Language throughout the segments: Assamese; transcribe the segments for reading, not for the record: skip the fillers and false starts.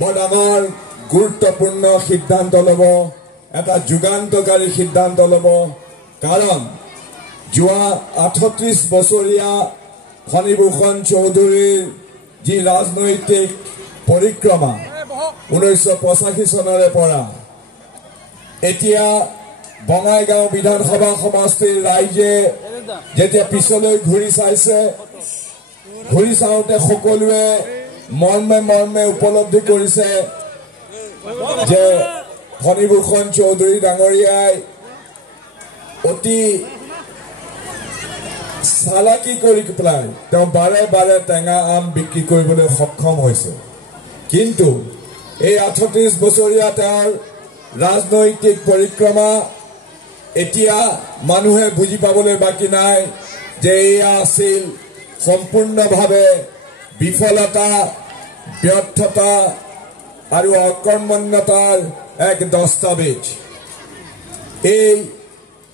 বৰ ডাঙৰ গুৰুত্বপূৰ্ণ সিদ্ধান্ত ল'ব, এটা যুগান্তকাৰী সিদ্ধান্ত ল'ব। কাৰণ যোৱা 38 বছৰীয়া ফণীভূষণ চৌধুৰীৰ যি ৰাজনৈতিক পৰিক্ৰমা 1985 চনৰে পৰা এতিয়া বঙাইগাঁও বিধানসভা সমষ্টিৰ ৰাইজে যেতিয়া পিছলৈ ঘূৰি চাইছে, ঘূৰি চাওঁতে সকলোৱে মৰ্মে মৰ্মে উপলব্ধি কৰিছে যে ফণীভূষণ চৌধুৰী ডাঙৰীয়াই অতি চালাকি কৰি পেলাই তেওঁ বাৰে বাৰে টেঙা আম বিক্ৰী কৰিবলৈ সক্ষম হৈছে। কিন্তু এই 38 বছৰীয়া তেওঁৰ ৰাজনৈতিক পৰিক্ৰমা এতিয়া মানুহে বুজি পাবলৈ বাকী নাই যে এয়া আছিল সম্পূৰ্ণভাৱে বিফলতা, ব্যৰ্থতা আৰু অকৰ্মণ্যতাৰ এক দস্তাবেজ। এই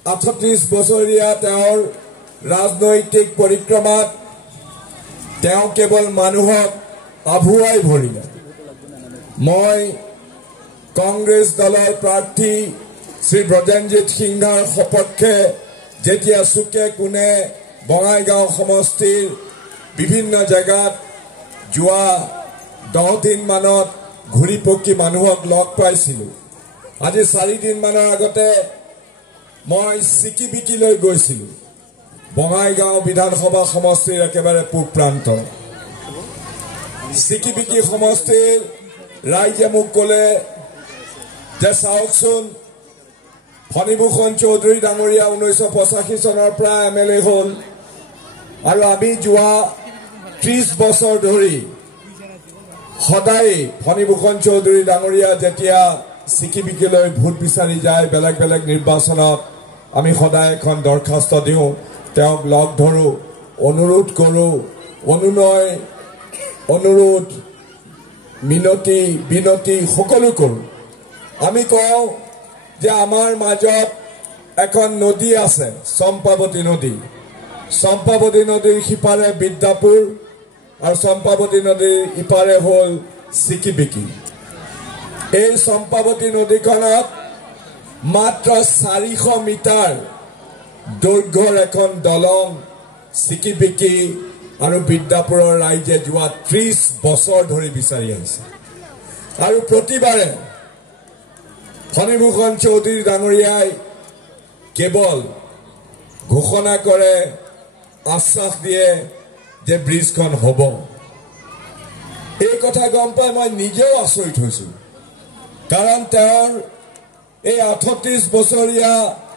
38 বছৰীয়া তেওঁৰ ৰাজনৈতিক পৰিক্ৰমাত তেওঁ কেৱল মানুহক আভুৱাই ভৰিলে। মই কংগ্ৰেছ দলৰ প্ৰাৰ্থী শ্ৰী ব্ৰজেনজিৎ সিংহাৰ সপক্ষে যেতিয়া চুকে কোণে বঙাইগাঁও সমষ্টিৰ বিভিন্ন জেগাত যোৱা 10 দিনমানত ঘূৰি পকি মানুহক লগ পাইছিলোঁ। আজি 4 দিনমানৰ আগতে মই চিকিবিকিলৈ গৈছিলোঁ, বঙাইগাঁও বিধানসভা সমষ্টিৰ একেবাৰে পূব প্ৰান্ত। চিকিবিকি সমষ্টিৰ ৰাইজে মোক ক'লে যে চাওকচোন, ফণীভূষণ চৌধুৰী ডাঙৰীয়া 1985 চনৰ পৰা MLA হ'ল আৰু আমি যোৱা 30 বছৰ ধৰি সদায় ফণীভূষণ চৌধুৰী ডাঙৰীয়া যেতিয়া চিকিবিকিলৈ ভোট বিচাৰি যায়, বেলেগ বেলেগ নিৰ্বাচনত আমি সদায় এখন দৰখাস্ত দিওঁ, তেওঁক লগ ধৰোঁ, অনুৰোধ কৰোঁ, অনুনয় অনুৰোধ মিনতি বিনতি সকলো কৰোঁ। আমি কওঁ যে আমাৰ মাজত এখন নদী আছে, চম্পাৱতী নদী। চম্পাৱতী নদীৰ সিপাৰে বিদ্যাপুৰ আৰু চম্পাৱতী নদীৰ ইপাৰে হ'ল চিকিবিকি। এই চম্পাৱতী নদীখনত মাত্ৰ 400 মিটাৰ দৈৰ্ঘ্যৰ এখন দলং চিকিবিকি আৰু বিদ্যাপুৰৰ ৰাইজে যোৱা 30 বছৰ ধৰি বিচাৰি আহিছে। আৰু প্ৰতিবাৰে ফণীভূষণ চৌধুৰী ডাঙৰীয়াই কেৱল ঘোষণা কৰে, আশ্বাস দিয়ে যে ব্ৰিজখন হ'ব। এই কথা গম পাই মই নিজেও আচৰিত হৈছোঁ। কাৰণ তেওঁৰ এই 38 বছৰীয়া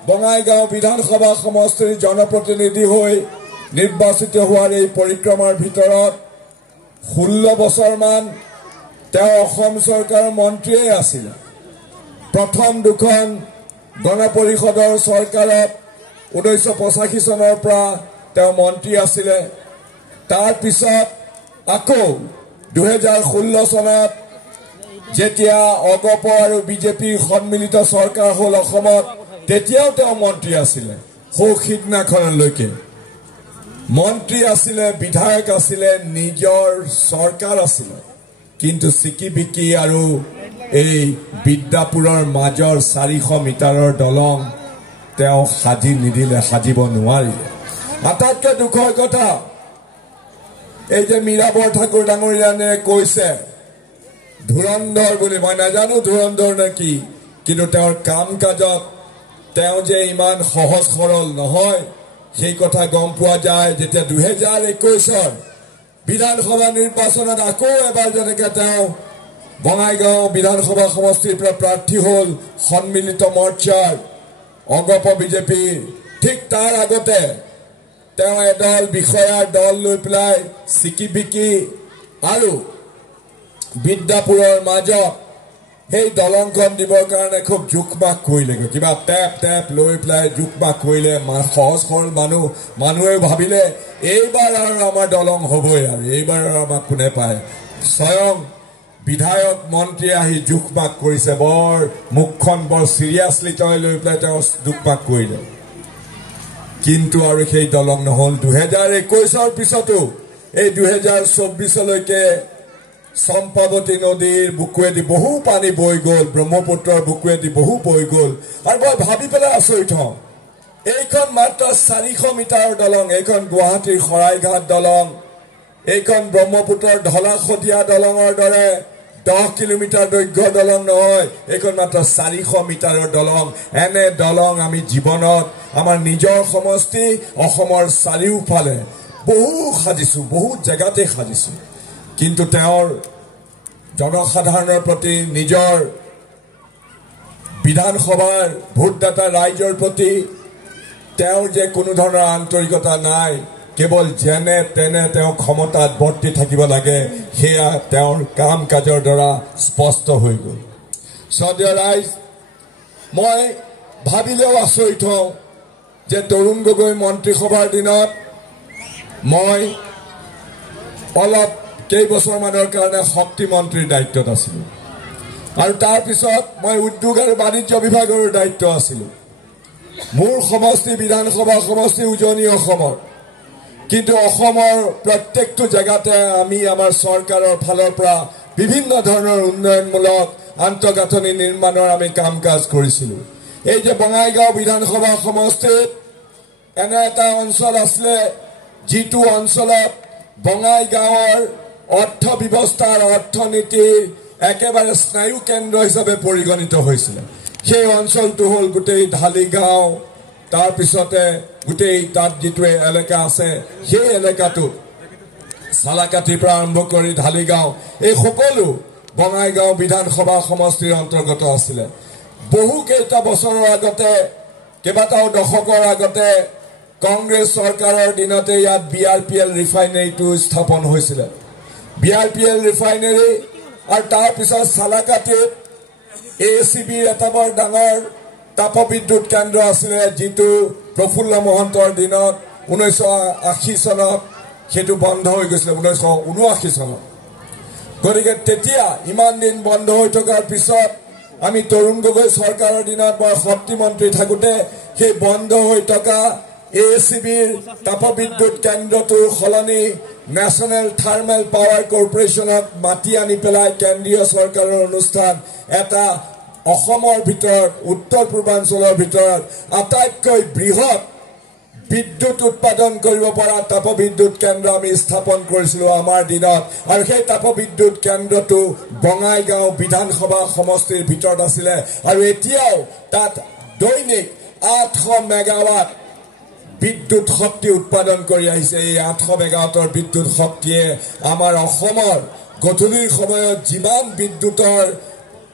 বঙাইগাঁও বিধানসভা সমষ্টিৰ জনপ্ৰতিনিধি হৈ নিৰ্বাচিত হোৱাৰ এই পৰিক্ৰমাৰ ভিতৰত 16 বছৰমান তেওঁ অসম চৰকাৰৰ মন্ত্ৰীয়ে আছিল। প্ৰথম দুখন গণপৰিষদৰ চৰকাৰত 1985 চনৰ পৰা তেওঁ মন্ত্ৰী আছিলে। তাৰ পিছত আকৌ 2016 চনত যেতিয়া অগপ আৰু বিজেপিৰ সন্মিলিত চৰকাৰ হ'ল অসমত, তেতিয়াও তেওঁ মন্ত্ৰী আছিলে। সিদিনাখনলৈকে মন্ত্ৰী আছিলে, বিধায়ক আছিলে, নিজৰ চৰকাৰ আছিলে। কিন্তু চিকিবিকি আৰু এই বিদ্যাপুৰৰ মাজৰ 400 মিটাৰৰ দলং তেওঁ সাজি নিদিলে, সাজিব নোৱাৰিলে। আটাইতকৈ দুখৰ কথা, এই যে মীৰা বৰঠাকুৰ ডাঙৰীয়ানে কৈছে ধুৰন্ধৰ বুলি, মই নাজানো ধুৰন্ধৰ নে কি, কিন্তু তেওঁৰ কাম কাজত তেওঁ যে ইমান সহজ সৰল নহয় সেই কথা গম পোৱা যায় যেতিয়া 2021 বিধানসভা নিৰ্বাচনত আকৌ এবাৰ যেনেকৈ তেওঁ বঙাইগাঁও বিধানসভা সমষ্টিৰ পৰা প্ৰাৰ্থী হ'ল সন্মিলিত মৰ্চাৰ অগপ বিজেপিৰ, ঠিক তাৰ আগতে তেওঁ এদল বিষয়াৰ দল লৈ পেলাই চিকিবিকি আৰু বিদ্যাপুৰৰ মাজত সেই দলংখন দিবৰ কাৰণে খুব জোখমাখ কৰিলেগৈ। কিবা টেপ টেপ লৈ পেলাই জোখমাখ কৰিলে। সহজ সৰল মানুহে ভাবিলে এইবাৰ আৰু আমাৰ দলং হ'বই, আৰু এইবাৰ আৰু আমাক কোনে পায়। স্বয়ং বিধায়ক মন্ত্ৰী আহি জোখমাখ কৰিছে, বৰ মুখখন বৰ চিৰিয়াছলি লৈ পেলাই তেওঁ জোখমাখ কৰিলে। কিন্তু আৰু সেই দলং নহ'ল। 2021 পিছতো এই 2024লৈকে চম্পাৱতী নদীৰ বুকুৱেদি বহু পানী বৈ গ'ল, ব্ৰহ্মপুত্ৰৰ বুকুৱেদি বহু বৈ গ'ল। আৰু মই ভাবি পেলাই আচৰিত হওঁ, এইখন মাত্ৰ 400 মিটাৰৰ দলং, এইখন গুৱাহাটীৰ শৰাইঘাট দলং, এইখন ব্ৰহ্মপুত্ৰৰ ঢলা-শদিয়া দলঙৰ দৰে 10 কিলোমিটাৰ দৈৰ্ঘ্যৰ দলং নহয়, এইখন মাত্ৰ 400 মিটাৰৰ দলং। এনে দলং আমি জীৱনত আমাৰ নিজৰ সমষ্টি অসমৰ চাৰিওফালে বহু সাজিছোঁ, বহু জেগাতে সাজিছোঁ। কিন্তু তেওঁৰ জনসাধাৰণৰ প্ৰতি, নিজৰ বিধানসভাৰ ভোটদাতা ৰাইজৰ প্ৰতি তেওঁৰ যে কোনো ধৰণৰ আন্তৰিকতা নাই, কেৱল যেনে তেনে তেওঁ ক্ষমতাত বৰ্তি থাকিব লাগে, সেয়া তেওঁৰ কাম কাজৰ দ্বাৰা স্পষ্ট হৈ গ'ল। শ্ৰদ্ধেয় ৰাইজ, মই ভাবিলেও আচৰিত হওঁ যে তৰুণ গগৈ মন্ত্ৰীসভাৰ দিনত মই অলপ কেইবছৰমানৰ কাৰণে শক্তি মন্ত্ৰীৰ দায়িত্বত আছিলোঁ, আৰু তাৰপিছত মই উদ্যোগ আৰু বাণিজ্য বিভাগৰ দায়িত্ব আছিলোঁ। মোৰ সমষ্টি বিধানসভা সমষ্টি উজনি অসমৰ, কিন্তু অসমৰ প্ৰত্যেকটো জেগাতে আমি আমাৰ চৰকাৰৰ ফালৰ পৰা বিভিন্ন ধৰণৰ উন্নয়নমূলক আন্তঃগাঁথনি নিৰ্মাণৰ আমি কাম কাজ কৰিছিলোঁ। এই যে বঙাইগাঁও বিধানসভা সমষ্টিত এনে এটা অঞ্চল আছিলে, যিটো অঞ্চলত বঙাইগাঁৱৰ অৰ্থ ব্যৱস্থাৰ অৰ্থনীতিৰ একেবাৰে স্নায়ু কেন্দ্ৰ হিচাপে পৰিগণিত হৈছিলে। সেই অঞ্চলটো হ'ল গোটেই ঢালিগাঁও, তাৰপিছতে গোটেই তাত যিটো এলেকা আছে, সেই এলেকাটোত চালাকাটিৰ পৰা আৰম্ভ কৰি ঢালিগাঁও, এই সকলো বঙাইগাঁও বিধানসভা সমষ্টিৰ অন্তৰ্গত আছিলে। বহু কেইটা বছৰৰ আগতে, কেইবাটাও দশকৰ আগতে কংগ্ৰেছ চৰকাৰৰ দিনতে ইয়াত BRPL ৰিফাইনেৰীটো স্থাপন হৈছিলে। BRPL ৰিফাইনেৰী আৰু তাৰপিছত চালাকাটিত ACBৰ এটা বৰ ডাঙৰ তাপবিদ্যুৎ কেন্দ্ৰ আছিলে, যিটো প্ৰফুল্ল মহন্তৰ দিনত 1980 চনত সেইটো বন্ধ হৈ গৈছিলে, 1979 চনত। গতিকে তেতিয়া ইমান দিন বন্ধ হৈ থকাৰ পিছত আমি তৰুণ গগৈ চৰকাৰৰ দিনত মই শক্তি মন্ত্ৰী থাকোঁতে সেই বন্ধ হৈ থকা ACBৰ তাপবিদ্যুৎ কেন্দ্ৰটোৰ সলনি নেশ্যনেল থাৰ্মেল পাৱাৰ কৰ্পৰেশ্যনক মাতি আনি পেলাই কেন্দ্ৰীয় চৰকাৰৰ অনুষ্ঠান এটা অসমৰ ভিতৰত, উত্তৰ পূৰ্বাঞ্চলৰ ভিতৰত আটাইতকৈ বৃহৎ বিদ্যুৎ উৎপাদন কৰিব পৰা তাপবিদ্যুৎ কেন্দ্ৰ আমি স্থাপন কৰিছিলোঁ আমাৰ দিনত। আৰু সেই তাপবিদ্যুৎ কেন্দ্ৰটো বঙাইগাঁও বিধানসভা সমষ্টিৰ ভিতৰত আছিলে, আৰু এতিয়াও তাত দৈনিক 800 মেগাৱাট বিদ্যুৎ শক্তি উৎপাদন কৰি আহিছে। এই 800 মেগাৱাটৰ বিদ্যুৎ শক্তিয়ে আমাৰ অসমৰ গধূলিৰ সময়ত যিমান বিদ্যুৎৰ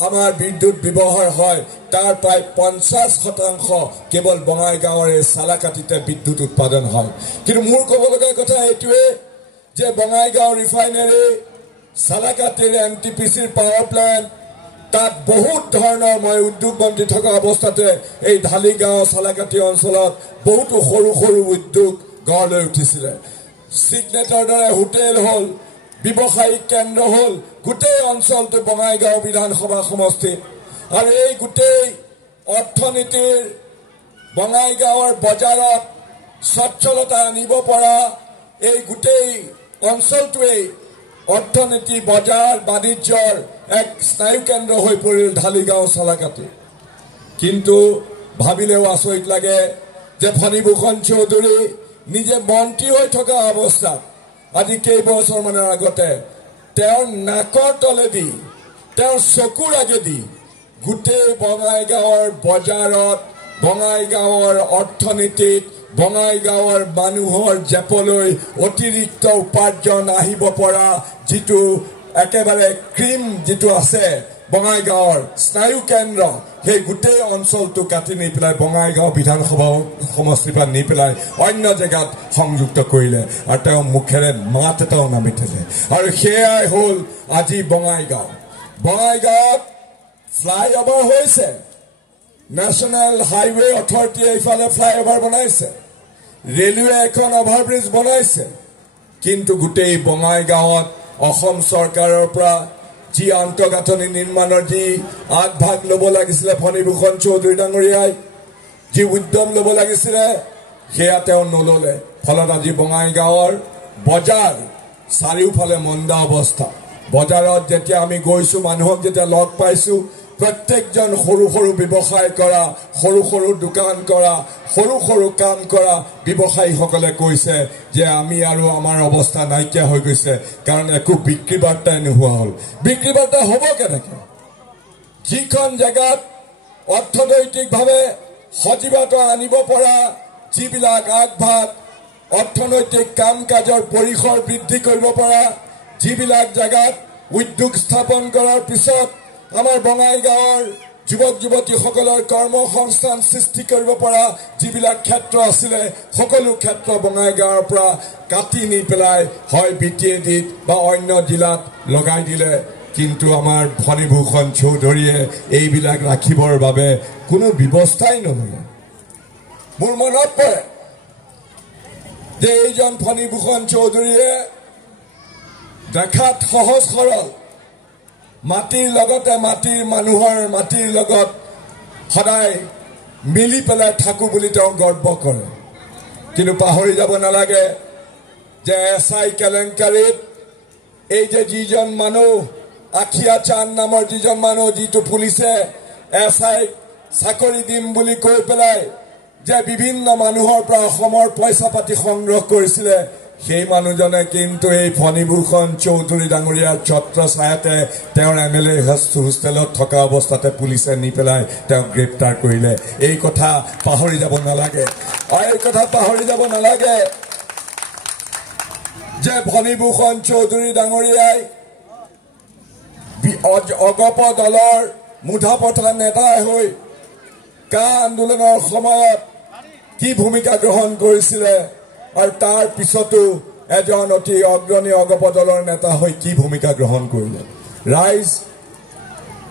আমাৰ বিদ্যুৎ ব্যৱহাৰ হয়, তাৰ প্ৰায় 50% কেৱল বঙাইগাঁৱৰ এই চালাকাটিতে বিদ্যুৎ উৎপাদন হয়। কিন্তু মোৰ ক'ব লগা কথা এইটোৱে যে বঙাইগাঁও ৰিফাইনেৰী, চালাকাটিৰ NTPCৰ পাৱাৰ প্লেণ্ট, তাত বহুত ধৰণৰ, মই উদ্যোগ মন্ত্ৰী থকা অৱস্থাতে এই ঢালিগাঁও চালাকাটি অঞ্চলত বহুতো সৰু সৰু উদ্যোগ গঢ় লৈ উঠিছিলে। চিগনেটৰ দৰে হোটেল হ'ল, ব্যৱসায়িক কেন্দ্ৰ হ'ল, গোটেই অঞ্চলটো বঙাইগাঁও বিধানসভা সমষ্টিত। আৰু এই গোটেই অৰ্থনীতিৰ বঙাইগাঁৱৰ বজাৰত স্বচ্ছলতা আনিব পৰা এই গোটেই অঞ্চলটোৱেই অৰ্থনীতি, বজাৰ বাণিজ্যৰ এক স্নায়ু কেন্দ্ৰ হৈ পৰিল ঢালিগাঁও চালাকাটি। কিন্তু ভাবিলেও আচৰিত লাগে যে ফণীভূষণ চৌধুৰী নিজে মন্ত্ৰী হৈ থকা অৱস্থাত আজি কেইবছৰমানৰ আগতে তেওঁৰ নাকৰ তলেদি, তেওঁৰ চকুৰ আগেদি গোটেই বঙাইগাঁৱৰ বজাৰত, বঙাইগাঁৱৰ অৰ্থনীতিত, বঙাইগাঁৱৰ মানুহৰ জেপলৈ অতিৰিক্ত উপাৰ্জন আহিব পৰা যিটো একেবাৰে ক্ৰীম যিটো আছে বঙাইগাঁৱৰ স্নায়ু কেন্দ্ৰ, সেই গোটেই অঞ্চলটো কাটি নি পেলাই বঙাইগাঁও বিধানসভা সমষ্টিৰ পৰা নি পেলাই অন্য জেগাত সংযুক্ত কৰিলে, আৰু তেওঁ মুখেৰে মাত এটাও নামিছিলে। আৰু সেয়াই হ'ল আজি বঙাইগাঁও। বঙাইগাঁৱত ফ্লাইঅভাৰ হৈছে, নেশ্যনেল হাইৱে অথৰিটিয়ে এইফালে ফ্লাইঅভাৰ বনাইছে, ৰেলৱে এখন অভাৰব্ৰিজ বনাইছে, কিন্তু গোটেই বঙাইগাঁৱত অসম চৰকাৰৰ পৰা যি আন্তঃগাঁথনি নিৰ্মাণৰ যি আগভাগ ল'ব লাগিছিলে ফণীভূষণ চৌধুৰী ডাঙৰীয়াই, যি উদ্যম ল'ব লাগিছিলে, সেয়া তেওঁ নল'লে। ফলত আজি বঙাইগাঁৱৰ বজাৰ চাৰিওফালে মন্দা অৱস্থা। বজাৰত যেতিয়া আমি গৈছো মানুহক যেতিয়া লগ পাইছো প্ৰত্যেকজন সৰু সৰু ব্যৱসায় কৰা সৰু সৰু দোকান কৰা সৰু সৰু কাম কৰা ব্যৱসায়ীসকলে কৈছে যে আমি আৰু আমাৰ অৱস্থা নাইকিয়া হৈ গৈছে কাৰণ একো বিক্ৰী বাৰ্তাই নোহোৱা হ'ল বিক্ৰী বাৰ্তা হ'ব কেনেকৈ যিখন জায়গাত অৰ্থনৈতিকভাৱে সজীৱতা আনিব পৰা যিবিলাক আগভাগ অৰ্থনৈতিক কাম কাজৰ পৰিসৰ বৃদ্ধি কৰিব পৰা যিবিলাক জায়গাত উদ্যোগ স্থাপন কৰাৰ পিছত আমাৰ বঙাইগাঁৱৰ যুৱক যুৱতীসকলৰ কৰ্মসংস্থান সৃষ্টি কৰিব পৰা যিবিলাক ক্ষেত্ৰ আছিলে সকলো ক্ষেত্ৰ বঙাইগাঁৱৰ পৰা কাটি নি পেলাই হয় বিটিএডিত বা অন্য জিলাত লগাই দিলে কিন্তু আমাৰ ফণীভূষণ চৌধুৰীয়ে এইবিলাক ৰাখিবৰ বাবে কোনো ব্যৱস্থাই নহ'লে মোৰ মনত পৰে যে এইজন ফণীভূষণ চৌধুৰীয়ে দেখাত সহজ সৰল মাটিৰ লগতে মাটিৰ মানুহৰ মাটিৰ লগত সদায় মিলি পেলাই থাকো বুলি তেওঁ গৰ্ব কৰে কিন্তু পাহৰি যাব নালাগে যে এছআই কেলেংকাৰীত এই যে যিজন মানুহ আখিয়া চান্দ নামৰ যিজন মানুহ যিটো পুলিচে এছআই চাকৰি দিম বুলি কৈ পেলাই যে বিভিন্ন মানুহৰ পৰা অসমৰ পইচা পাতি সংগ্ৰহ কৰিছিলে সেই মানুহজনে কিন্তু এই ফণীভূষণ চৌধুৰী ডাঙৰীয়াৰ ছত্ৰ ছায়াতে তেওঁৰ এমএলএ হোষ্টেলত থকা অৱস্থাতে পুলিচে নি পেলাই তেওঁক গ্ৰেপ্তাৰ কৰিলে এই কথা পাহৰি যাব নালাগে আৰু এই কথা পাহৰি যাব নালাগে যে ফণীভূষণ চৌধুৰী ডাঙৰীয়াই অগপ দলৰ মুধাপথা নেতা হৈ কা আন্দোলনৰ সময়ত কি ভূমিকা গ্ৰহণ কৰিছিলে আৰু তাৰ পিছতো এজন অতি অগ্ৰণী অগপ দলৰ নেতা হৈ কি ভূমিকা গ্ৰহণ কৰিলে ৰাইজ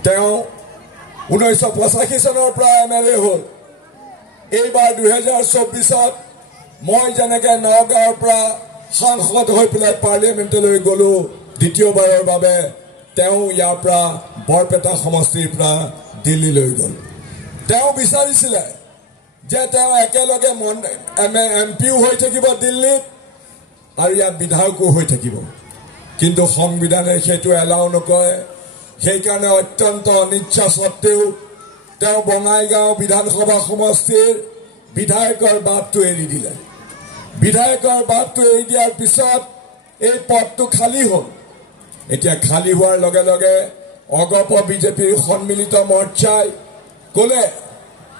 তেওঁ 1985 চনৰ পৰা এমএলএ হ'ল এইবাৰ 2024ত মই যেনেকে নগাঁৱৰ পৰা সাংসদ হৈ পেলাই পাৰ্লিয়ামেণ্টলৈ গলো দ্বিতীয়বাৰৰ বাবে তেওঁ ইয়াৰ পৰা বৰপেটা সমষ্টিৰ পৰা দিল্লীলৈ গ'ল তেওঁ বিচাৰিছিলে যে তেওঁ একেলগে এমপিও হৈ থাকিব দিল্লীত আৰু ইয়াত বিধায়কো হৈ থাকিব কিন্তু সংবিধানে সেইটো এলাও নকৰে সেইকাৰণে অত্যন্ত অনিচ্ছা সত্ত্বেও তেওঁ বঙাইগাঁও বিধানসভা সমষ্টিৰ বিধায়কৰ বাটটো এৰি দিলে বিধায়কৰ বাটটো এৰি দিয়াৰ পিছত এই পদটো খালী হ'ল এতিয়া খালী হোৱাৰ লগে লগে অগপ বিজেপিৰ সন্মিলিত মৰ্চাই ক'লে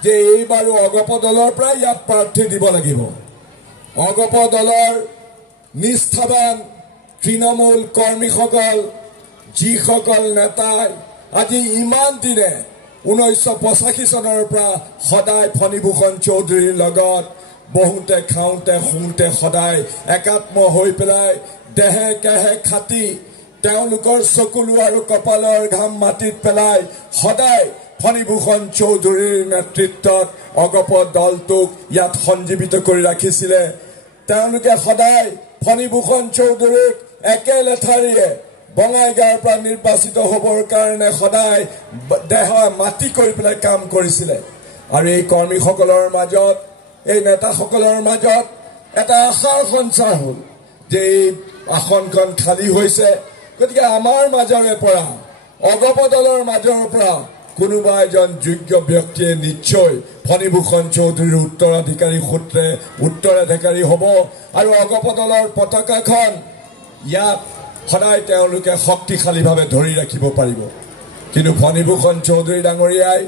যে এইবাৰো অগপ দলৰ পৰা ইয়াত প্ৰাৰ্থী দিব লাগিব অগপ দলৰ নিষ্ঠাবান তৃণমূল কৰ্মীসকল যিসকল নেতাই আজি ইমান দিনে 1985 চনৰ পৰা সদায় ফণীভূষণ চৌধুৰীৰ লগত বহুতে খাওঁতে শুওঁতে সদায় একাত্ম হৈ পেলাই দেহে কেহে খাটি তেওঁলোকৰ চকুলো আৰু কপালৰ ঘাম মাটিত পেলাই সদায় ফণীভূষণ চৌধুৰীৰ নেতৃত্বত অগপ দলটোক ইয়াত সঞ্জীৱিত কৰি ৰাখিছিলে তেওঁলোকে সদায় ফণীভূষণ চৌধুৰীক একে লেঠাৰিয়ে বঙাইগাঁৱৰ পৰা নিৰ্বাচিত হ'বৰ কাৰণে সদায় দেহ মাটি কৰি পেলাই কাম কৰিছিলে আৰু এই কৰ্মীসকলৰ মাজত এই নেতাসকলৰ মাজত এটা আশাৰ সঞ্চাৰ হ'ল যে এই আসনখন খালী হৈছে গতিকে আমাৰ মাজৰে পৰা অগপ দলৰ মাজৰ পৰা কোনোবা এজন যোগ্য ব্যক্তিয়ে নিশ্চয় ফণীভূষণ চৌধুৰীৰ উত্তৰাধিকাৰী সূত্ৰে উত্তৰাধিকাৰী হ'ব আৰু অগপ দলৰ পতাকাখন ইয়াত সদায় তেওঁলোকে শক্তিশালীভাৱে ধৰি ৰাখিব পাৰিব কিন্তু ফণীভূষণ চৌধুৰী ডাঙৰীয়াই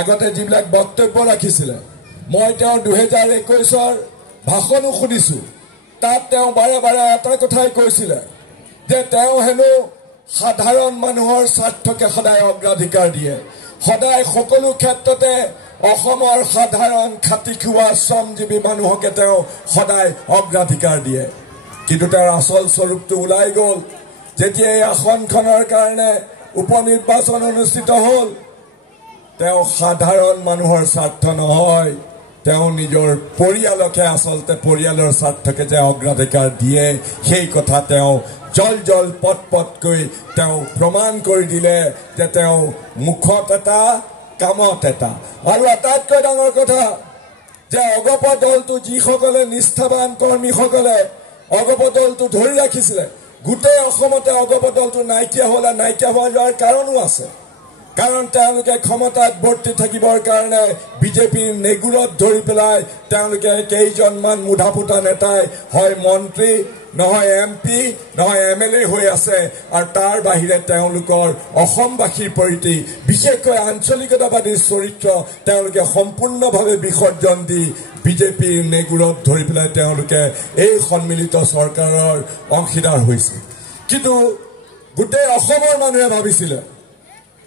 আগতে যিবিলাক বক্তব্য ৰাখিছিলে মই তেওঁৰ 2021ৰ ভাষণো শুনিছোঁ তাত তেওঁ বাৰে বাৰে এটা কথাই কৈছিলে যে তেওঁ হেনো সাধাৰণ মানুহৰ স্বাৰ্থকে সদায় অগ্ৰাধিকাৰ দিয়ে সদায় সকলো ক্ষেত্ৰতে অসমৰ সাধাৰণ খাটি খোৱা শ্ৰমজীৱী মানুহকে তেওঁ সদায় অগ্ৰাধিকাৰ দিয়ে কিন্তু তাৰ আচল স্বৰূপটো ওলাই গ'ল যেতিয়া এই আসনখনৰ কাৰণে উপনিৰ্বাচন অনুষ্ঠিত হ'ল তেওঁ সাধাৰণ মানুহৰ স্বাৰ্থ নহয় তেওঁ নিজৰ পৰিয়ালকে আচলতে পৰিয়ালৰ স্বাৰ্থকে যে অগ্ৰাধিকাৰ দিয়ে সেই কথা তেওঁ জল জল পট পটকৈ তেওঁ প্ৰমাণ কৰি দিলে যে তেওঁ মুখত এটা কামত এটা আৰু আটাইতকৈ ডাঙৰ কথা যে অগপ দলটো যিসকলে নিষ্ঠাবান কৰ্মীসকলে অগপ দলটো ধৰি ৰাখিছিলে গোটেই অসমতে অগপ দলটো নাইকিয়া হোৱাৰ কাৰণো আছে কাৰণ তেওঁলোকে ক্ষমতাত বৰ্তি থাকিবৰ কাৰণে বিজেপিৰ নেগুৰত ধৰি পেলাই তেওঁলোকে কেইজনমান মুধাপুতা নেতাই হয় মন্ত্ৰী নহয় এমপি নহয় এমএলএ হৈ আছে আৰু তাৰ বাহিৰে তেওঁলোকৰ অসমবাসীৰ প্ৰতি বিশেষকৈ আঞ্চলিকতাবাদী চৰিত্ৰ তেওঁলোকে সম্পূৰ্ণভাৱে বিসৰ্জন দি বিজেপিৰ নেগুৰত ধৰি পেলাই তেওঁলোকে এই সন্মিলিত চৰকাৰৰ অংশীদাৰ হৈছে কিন্তু গোটেই অসমৰ মানুহে ভাবিছিলে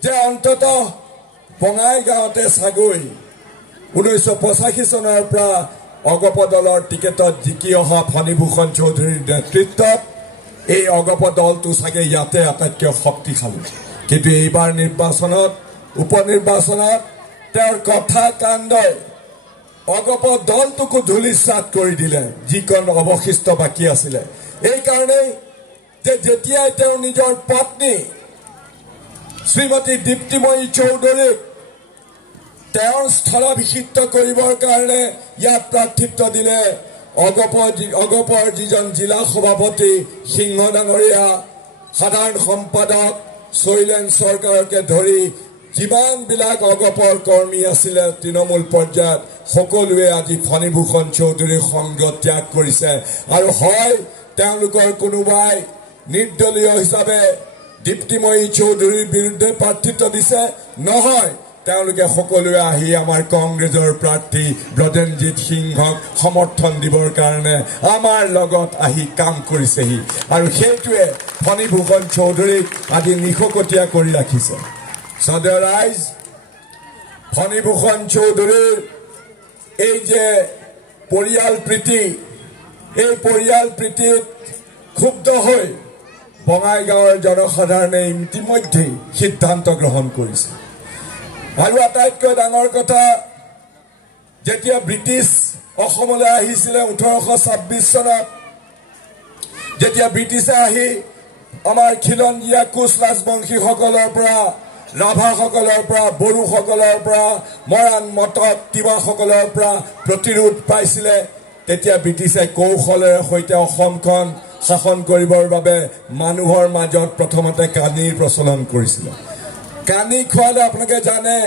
যে অন্তত বঙাইগাঁৱতে চাগৈ 1985 চনৰ পৰা অগপ দলৰ টিকেটত জিকি অহা ফণীভূষণ চৌধুৰীৰ নেতৃত্বত এই অগপ দলটো চাগে ইয়াতে আটাইতকৈ শক্তিশালী কিন্তু এইবাৰ নিৰ্বাচনত উপনিৰ্বাচনত তেওঁৰ কথা কাণ্ডই অগপ দলটোকো ধূলিসাৎ কৰি দিলে যিকণ অৱশিষ্ট বাকী আছিলে এই কাৰণেই যে যেতিয়াই তেওঁ নিজৰ পত্নী শ্ৰীমতী দীপ্তিময়ী চৌধুৰীক তেওঁৰ স্থলাভিষিক্ত কৰিবৰ কাৰণে ইয়াত প্ৰাৰ্থিত্ব দিলে অগপৰ যিজন জিলা সভাপতি সিংহ ডাঙৰীয়া সাধাৰণ সম্পাদক শৈলেন চৰকাৰকে ধৰি যিমানবিলাক অগপৰ কৰ্মী আছিলে তৃণমূল পৰ্যায়ত সকলোৱে আজি ফণীভূষণ চৌধুৰীৰ সংগ ত্যাগ কৰিছে আৰু হয় তেওঁলোকৰ কোনোবাই নিৰ্দলীয় হিচাপে দীপ্তিময়ী চৌধুৰীৰ বিৰুদ্ধে প্ৰাৰ্থিত্ব দিছে নহয় তেওঁলোকে সকলোৱে আহি আমাৰ কংগ্ৰেছৰ প্ৰাৰ্থী ব্ৰজেনজিৎ সিংহক সমৰ্থন দিবৰ কাৰণে আমাৰ লগত আহি কাম কৰিছেহি আৰু সেইটোৱে ফণীভূষণ চৌধুৰীক আজি নিশকতীয়া কৰি ৰাখিছে সদয় ৰাইজ ফণীভূষণ চৌধুৰীৰ এই যে পৰিয়াল প্ৰীতি এই পৰিয়াল প্ৰীতিত ক্ষুব্ধ হৈ বঙাইগাঁৱৰ জনসাধাৰণে ইতিমধ্যে সিদ্ধান্ত গ্ৰহণ কৰিছে আৰু আটাইতকৈ ডাঙৰ কথা যেতিয়া ব্ৰিটিছ অসমলৈ আহিছিলে 1826 চনত যেতিয়া ব্ৰিটিছে আহি আমাৰ খিলঞ্জীয়া কোচ ৰাজবংশীসকলৰ পৰা ৰাভাসকলৰ পৰা বড়োসকলৰ পৰা মৰাণ মটক তিৱাসকলৰ পৰা প্ৰতিৰোধ পাইছিলে তেতিয়া ব্ৰিটিছে কৌশলেৰে সৈতে অসমখন শাসন কৰিবৰ বাবে মানুহৰ মাজত প্ৰথমতে কানিৰ প্ৰচলন কৰিছিল কানি খোৱালে আপোনালোকে জানে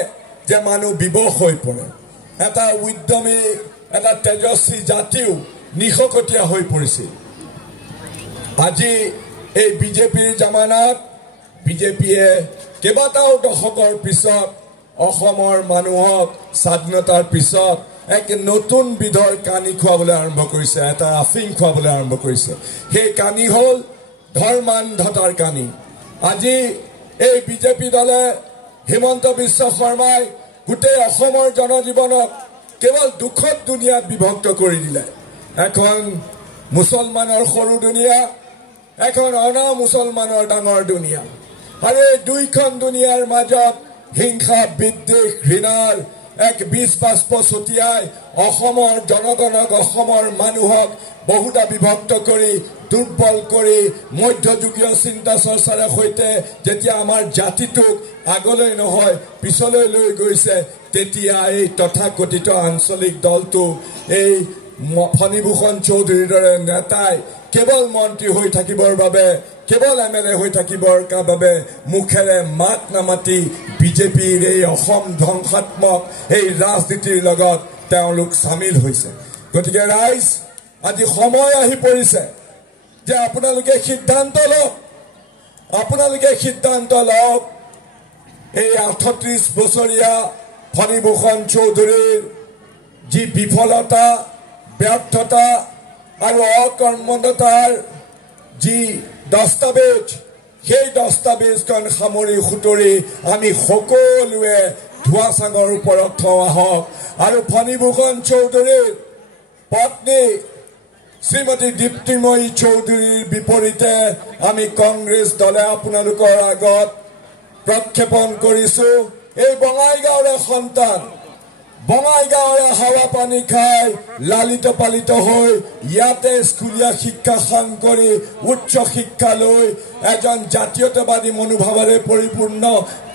যে মানুহ বিবশ হৈ পৰে এটা উদ্যমী এটা তেজস্বী জাতিও নিশকতীয়া হৈ পৰিছিল আজি এই বিজেপিৰ জামানাত বিজেপিয়ে কেইবাটাও দশকৰ পিছত অসমৰ মানুহক স্বাধীনতাৰ পিছত এক নতুন বিধৰ কানি খুৱাবলৈ আৰম্ভ কৰিছে এটা আফিং খুৱাবলৈ আৰম্ভ কৰিছে সেই কানি হ'ল ধৰ্মান্ধতাৰ কানি আজি এই বিজেপি দলে হিমন্ত বিশ্ব শৰ্মাই গোটেই অসমৰ জনজীৱনক কেৱল দুখত দুনিয়াত বিভক্ত কৰি দিলে এখন মুছলমানৰ সৰু দুনিয়া এখন অনা মুছলমানৰ ডাঙৰ দুনিয়া আৰু এই দুইখন দুনিয়াৰ মাজত হিংসা বিদ্বেষ ঘৃণাৰ এক বীজ বাষ্প ছটিয়াই অসমৰ জনগণক অসমৰ মানুহক বহুটা বিভক্ত কৰি দুৰ্বল কৰি মধ্যযুগীয় চিন্তা চৰ্চাৰে সৈতে যেতিয়া আমাৰ জাতিটোক আগলৈ নহয় পিছলৈ লৈ গৈছে তেতিয়া এই তথাকথিত আঞ্চলিক দলটো এই ফণীভূষণ চৌধুৰীৰ দৰে নেতাই কেৱল মন্ত্ৰী হৈ থাকিবৰ বাবে কেৱল এমএলএ হৈ থাকিবৰ বাবে মুখেৰে মাত নামাতি বিজেপিৰ এই অসম ধ্বংসাত্মক এই ৰাজনীতিৰ লগত তেওঁলোক সামিল হৈছে গতিকে ৰাইজ আজি সময় আহি পৰিছে যে আপোনালোকে সিদ্ধান্ত লওক এই 38 বছৰীয়া ফণীভূষণ চৌধুৰীৰ যি বিফলতা ব্যৰ্থতা আৰু অকৰ্মণ্যতাৰ যি দস্তাবেজ সেই দস্তাবেজখন সামৰি সুতৰি আমি সকলোৱে ধোঁৱা চাঙৰ ওপৰত থওঁ আহক আৰু ফণীভূষণ চৌধুৰীৰ পত্নী শ্ৰীমতী দীপ্তিময়ী চৌধুৰীৰ বিপৰীতে আমি কংগ্ৰেছ দলে আপোনালোকৰ আগত প্ৰক্ষেপণ কৰিছো এই বঙাইগাঁৱৰে সন্তান বঙাইগাঁৱৰে হাৱা পানী খাই লালিত পালিত হৈ ইয়াতে স্কুলীয়া শিক্ষা সাং কৰি উচ্চ শিক্ষা লৈ এজন জাতীয়তাবাদী মনোভাৱেৰে পৰিপূৰ্ণ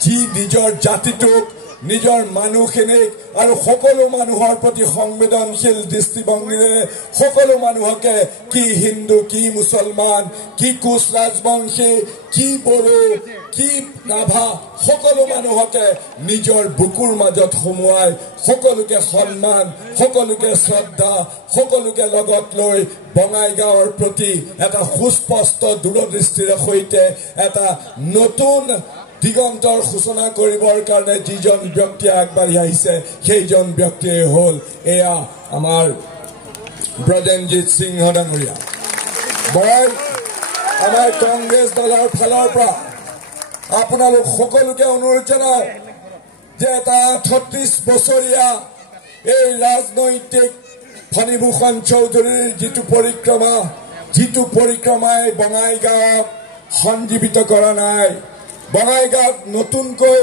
যি নিজৰ জাতিটোক নিজৰ মানুহখিনিক আৰু সকলো মানুহৰ প্ৰতি সংবেদনশীল দৃষ্টিভংগীৰে সকলো মানুহকে কি হিন্দু কি মুছলমান কি কোচ ৰাজবংশী কি বড়ো কি নাভা সকলো মানুহকে নিজৰ বুকুৰ মাজত সোমোৱাই সকলোকে সন্মান সকলোকে শ্ৰদ্ধা সকলোকে লগত লৈ বঙাইগাঁৱৰ প্ৰতি এটা সুস্পষ্ট দূৰদৃষ্টিৰে সৈতে এটা নতুন দিগন্তৰ সূচনা কৰিবৰ কাৰণে যিজন ব্যক্তি আগবাঢ়ি আহিছে সেইজন ব্যক্তিয়ে হ'ল এয়া আমাৰ ব্ৰজেনজিৎ সিংহ ডাঙৰীয়া। মই আমাৰ কংগ্ৰেছ দলৰ ফালৰ পৰা আপোনালোক সকলোকে অনুৰোধ জনাওঁ যে এটা ৩৬ বছৰীয়া এই ৰাজনৈতিক ফণীভূষণ চৌধুৰীৰ যিটো পৰিক্ৰমাই বঙাইগাঁৱক সঞ্জীৱিত কৰা নাই, বঙাইগাঁৱক নতুনকৈ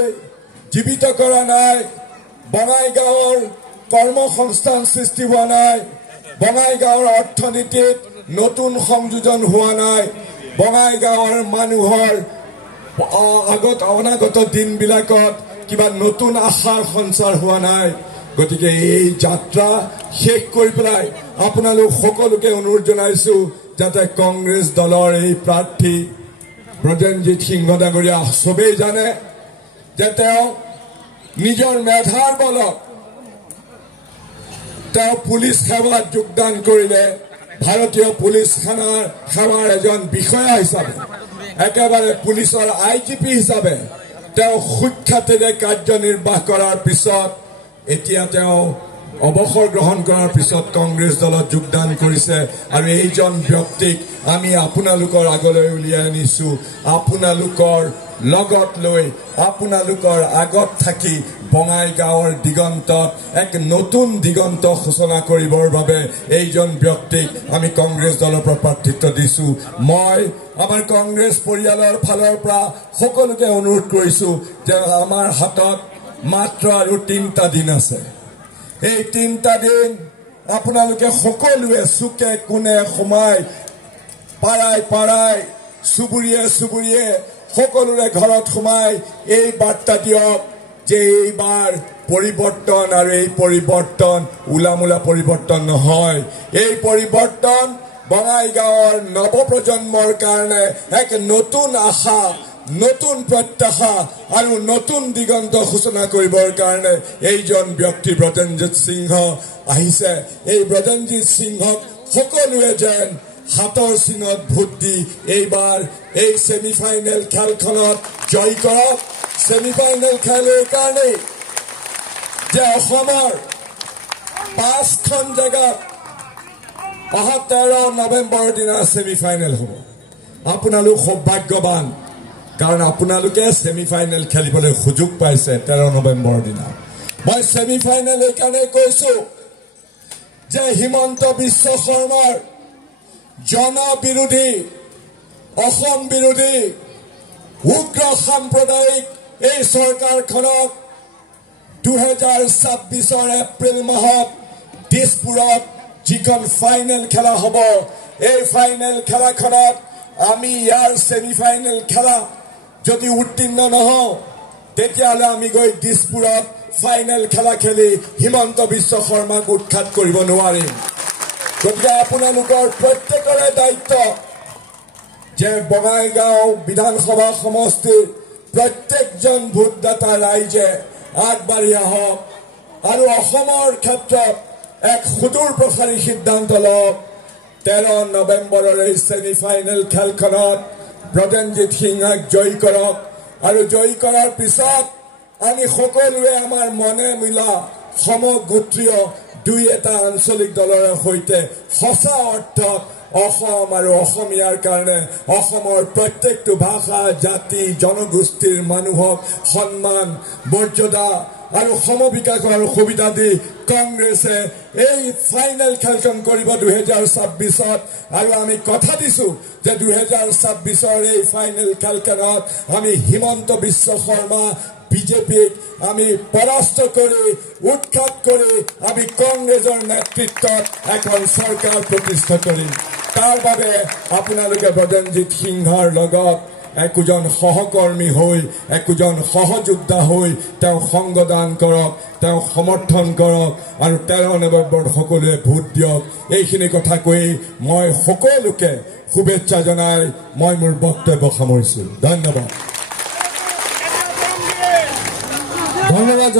জীৱিত কৰা নাই, বঙাইগাঁৱৰ কৰ্মসংস্থান সৃষ্টি হোৱা নাই, বঙাইগাঁৱৰ অৰ্থনীতিত নতুন সংযোজন হোৱা নাই, বঙাইগাঁৱৰ মানুহৰ অনাগত দিনবিলাকত কিবা নতুন আশাৰ সঞ্চাৰ হোৱা নাই। গতিকে এই যাত্ৰা শেষ কৰি পেলাই আপোনালোক সকলোকে অনুৰোধ জনাইছো যাতে কংগ্ৰেছ দলৰ এই প্ৰাৰ্থী ব্ৰজেনজিৎ সিংহ ডাঙৰীয়া সবেই জানে যে তেওঁ নিজৰ মেধাৰ বলত তেওঁ পুলিচ সেৱাত যোগদান কৰিলে, ভাৰতীয় পুলিচ সেৱাৰ এজন বিষয়া হিচাপে একেবাৰে পুলিচৰ IGP হিচাপে তেওঁ সুখ্যাতিৰে কাৰ্যনিৰ্বাহ কৰাৰ পিছত এতিয়া তেওঁ অৱসৰ গ্ৰহণ কৰাৰ পিছত কংগ্ৰেছ দলত যোগদান কৰিছে। আৰু এইজন ব্যক্তিক আমি আপোনালোকৰ আগলৈ উলিয়াই আনিছো, আপোনালোকৰ লগত লৈ আপোনালোকৰ আগত থাকি বঙাইগাঁৱৰ দিগন্তত এক নতুন দিগন্ত সূচনা কৰিবৰ বাবে এইজন ব্যক্তিক আমি কংগ্ৰেছ দলৰ পৰা প্ৰাৰ্থিত্ব দিছো। মই আমাৰ কংগ্ৰেছ পৰিয়ালৰ ফালৰ পৰা সকলোকে অনুৰোধ কৰিছো যে আমাৰ হাতত মাত্ৰ আৰু 3টা দিন আছে। এই 3টা দিন আপোনালোকে সকলোৱে চুকে কোণে সোমাই পাৰাই চুবুৰীয়ে সকলোৰে ঘৰত সোমাই এই বাৰ্তা দিয়ক যে এইবাৰ পৰিৱৰ্তন, আৰু এই পৰিৱৰ্তন উলামুলা পৰিৱৰ্তন নহয়, এই পৰিৱৰ্তন বঙাইগাঁৱৰ নৱপ্ৰজন্মৰ কাৰণে এক নতুন আশা, নতুন প্ৰত্যাশা আৰু নতুন দিগন্ত সূচনা কৰিবৰ কাৰণে এইজন ব্যক্তি ব্ৰজেনজিৎ সিংহ আহিছে। এই ব্ৰজেনজিৎ সিংহক সকলোৱে যেন হাতৰ চিনত ভোট দি এইবাৰ এই ছেমিফাইনেল খেলখনত জয় কৰক। ছেমিফাইনেল খেল এই কাৰণেই যে অসমৰ 5খন জেগাত অহা 13 নৱেম্বৰৰ দিনা ছেমিফাইনেল হ'ব। আপোনালোক সৌভাগ্যৱান, কাৰণ আপোনালোকে ছেমিফাইনেল খেলিবলৈ সুযোগ পাইছে 13 নৱেম্বৰৰ দিনা। মই ছেমিফাইনেল এই কাৰণে কৈছো যে হিমন্ত বিশ্ব শৰ্মাৰ জনবিৰোধী, অসম বিৰোধী, উগ্ৰ সাম্প্ৰদায়িক এই চৰকাৰখনক 2026 এপ্ৰিল মাহত দিছপুৰত যিখন ফাইনেল খেলা হ'ব, এই ফাইনেল খেলাখনত আমি ইয়াৰ ছেমিফাইনেল খেলা যদি উত্তীৰ্ণ নহওঁ তেতিয়াহ'লে আমি গৈ দিছপুৰত ফাইনেল খেলা খেলি হিমন্ত বিশ্ব শৰ্মাক উৎখাত কৰিব নোৱাৰিম। গতিকে আপোনালোকৰ প্ৰত্যেকৰে দায়িত্ব যে বঙাইগাঁও বিধানসভা সমষ্টিৰ প্ৰত্যেকজন ভোটদাতা ৰাইজে আগবাঢ়ি আহক আৰু অসমৰ ক্ষেত্ৰত এক সুদূৰ প্ৰসাৰী সিদ্ধান্ত লওক। 13 নৱেম্বৰৰ এই ছেমিফাইনেল খেলখনত ব্ৰজেনজিৎ সিংহক জয়ী কৰক, আৰু জয়ী কৰাৰ পিছত আমি সকলোৱে আমাৰ মনে মিলা সমগোত্ৰীয় 2-এটা আঞ্চলিক দলৰ সৈতে সঁচা অৰ্থত অসম আৰু অসমীয়াৰ কাৰণে অসমৰ প্ৰত্যেকটো ভাষা, জাতি, জনগোষ্ঠীৰ মানুহক সন্মান, মৰ্যাদা আৰু সমবিকাশৰ সুবিধা দি কংগ্ৰেছে এই ফাইনেল খেলখন কৰিব 2026-ত। আৰু আমি কথা দিছো যে 2026-ৰ এই ফাইনেল খেলখনত আমি হিমন্ত বিশ্ব শৰ্মা বিজেপিক আমি পৰাস্ত কৰি উৎখাত কৰি আমি কংগ্ৰেছৰ নেতৃত্বত এখন চৰকাৰ প্ৰতিষ্ঠা কৰিম। তাৰ বাবে আপোনালোকে ব্ৰজেনজিৎ সিংহৰ লগত একোজন সহকৰ্মী হৈ একোজন সহযোদ্ধা হৈ তেওঁ সংগদান কৰক তেওঁ সমৰ্থন কৰক আৰু 13 নৱেম্বৰত সকলোৱে ভোট দিয়ক এইখিনি কথা কৈ মই সকলোকে শুভেচ্ছা জনাই মই মোৰ বক্তব্য সামৰিছোঁ ধন্যবাদ